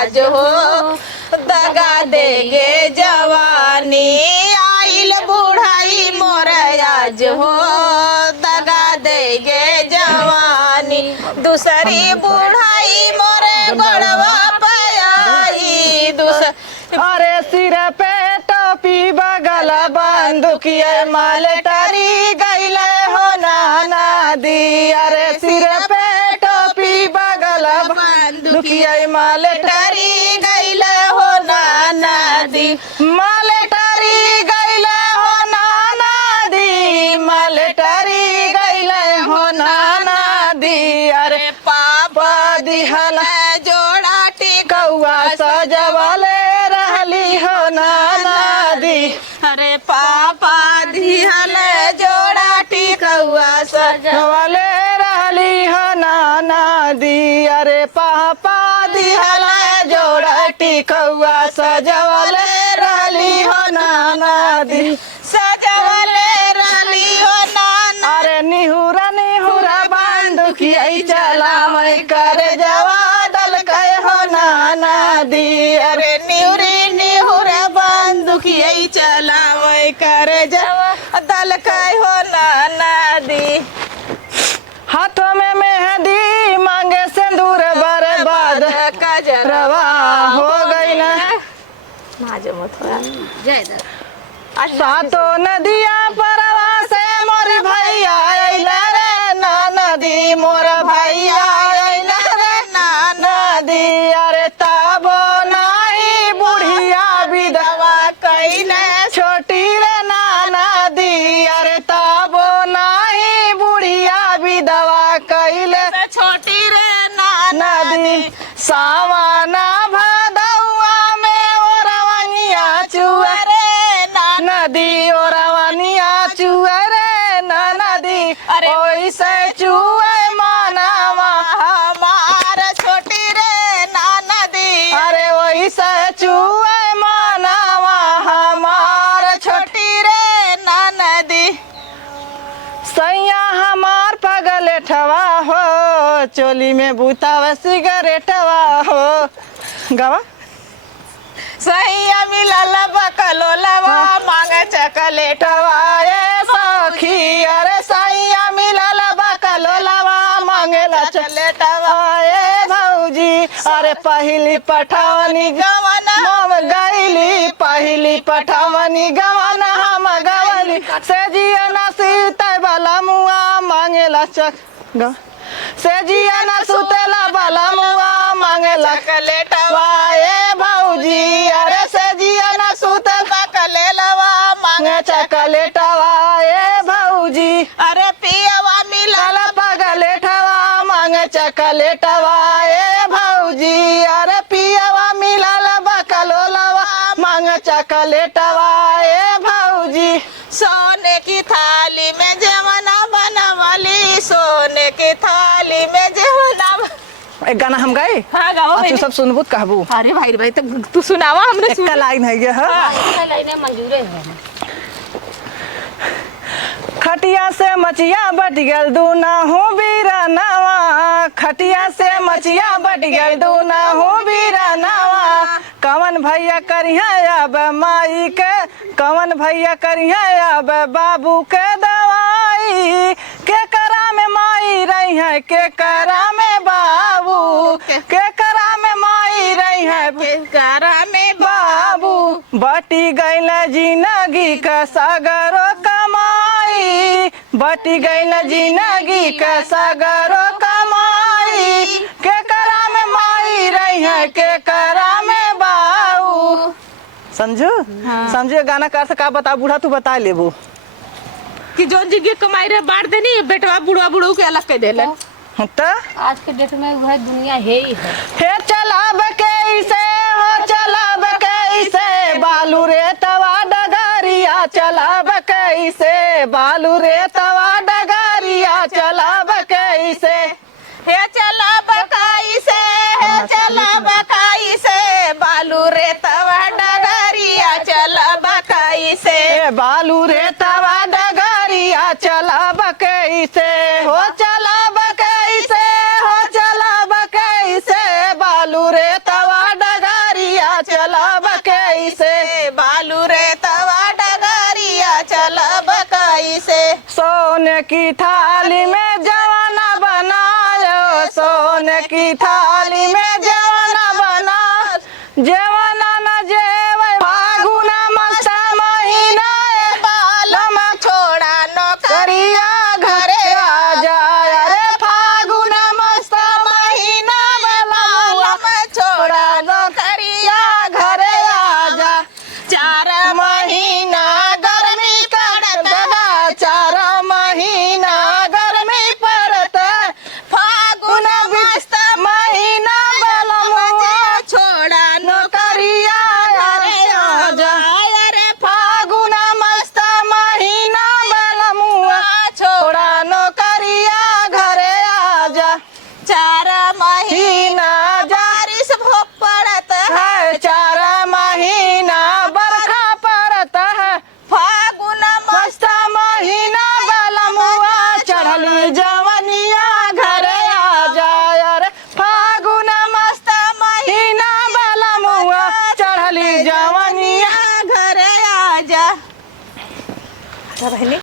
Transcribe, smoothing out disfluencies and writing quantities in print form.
आज हो दगा देगे जवानी आइल बुढ़ाई मोर आज हो दगा देगे जवानी दूसरी बुढ़ाई मोरे गड़वा पाई अरे सिर पे टोपी बगल बंदुकिया माल तारी गैल हो नाना दी। अरे सिर पे टोपी बगल बंदुकिया माल टरी गैल हो नाना दी माल तारी गैल हो नाना दी माल तारी गैल हो नाना दी। अरे पापा दिहल जोड़ा कौआ सजवले रहली हो नाना दी। अरे पापा दिहल जोड़ा टिकौआ सजवले रहली हो नाना दी। अरे पापा दिहल जोड़ा टिकौआ सजवले रहली हो नाना दी। सजवले रहली हो नाना। अरे निहुरा निहुरा बंदुकिया चला मैं कर जवा दल कह हो नाना दी। अरे निहुरी निहुरा बंदुकिया चलावे कर जवा दल कह हो नाना दी। हाथों में मेहंदी मांगे सिंदूर बर्बाद कजरवा हो गई ना सातो नदिया परवा से मोर भैया अइला रे ना नदी मोर भैया अइला रे ना नदी। अरे ताबो नाही बुढ़िया विधवा कैले छोटी रे ना नदी। अरे ताबो नाही बुढ़िया विधवा कैले छोटी रे नाना नदी। सावना भदौआ में ओरवनिया चुअरे नदी ओरवनिया चुअरे न नदी। अरे ओइसे चुए मानवा हमार छोटी रे नाना दी। अरे ओइसे चुए मानवा हमार छोटी रे नाना दी। सैया हमार पगले ठवा हो चोली में बुतावा सिगरेटवा हो गवा सैया मिलल बकलोलवा मांग चकलेटवा ए सखी। अरे सैया मिलल बकलोलवा मांगेला चकलेटवा ए भौजी। अरे पहली पठावनी गवना हम गईली पहली पठावनी गवन हम गवली से जिया न सीते वाला मुआ मांगेला चक से जिया न सुतेला वाला मुआ मांगेला चकलेटवा ए भौजी। अरे से जिया न सुते बकलेलवा मांग चकलेटवा ए भौजी। अरे पियवा मिलल काला पगलेटवा मांग चकलेटवा ए भौजी। अरे पियवा मिलल बकलोलवा मांग चकलेटवा ए भौजी। सोने की थाली में जवना बनवली सोने की थाली में जवना एक गाना हम गाए हाँ गाओ तू सब सुनबुत कहबू। अरे भाई तो तू सुनावा हमने एक लाइन है ये मंजूर है। खटिया से मचिया बट गल दूना हूँ बीरानावा खटिया से मचिया बट गल दूना हूँ बीरानावा। कवन भैया करिया अब माई के कवन भैया करिया अब बाबू के दवाई के करा में माई रही है के करा में बाबू के करा में माई रही है के करा में बाबू। बटी गैल जिंदगी का सागरो कमाई बटी गैल जिंदगी का सागरो कमाई के करा में माई रही है के करा में बाबू। समझो समझो गाना कर सका बता बूढ़ा तू बता लेबो कि जोन जगह कमाई रे बांट देनी बेटवा बुढ़वा बुढ़ऊ के अलग कर देले। तो आज के डेट में वह दुनिया है ही है। हे चलाब कैसे हो चलाब कैसे बालू रे तवा डगरिया चलाब कैसे बालू रे तवा डगरिया चलाब कैसे। हे चला बकाई से हे चला बकाई से बालू रे तवा डगरिया चला बकाई से बालू रे तवा डगरिया चलाब कैसे हो चलाब कैसे हो चलाब कैसे बालू रे तवा की थाली में जवाना बनायो, सोने की थाली में जवाना बना, जवाना न जेवे फागुन मस्त महीना, बालम छोड़ा नौकरिया घरे आ जाए। अरे फागुन मस्त महीना बालम छोड़ा नौकरिया घरे आ जा। 4 महीना गर्मी पड़त, 4 महीना गर्मी पड़त, फागुन मस्त महीना बालम छोड़ा नौकरिया घरे आ जा। अरे फागुन मस्त महीना बालमुआ छोड़ा नौकरिया घरे आ जा। 4 महीना बारिश हो पड़त है, 4 महीना बरखा पड़त है, फागुन मस्त मस्त महीना बालमुआ चढ़ली जा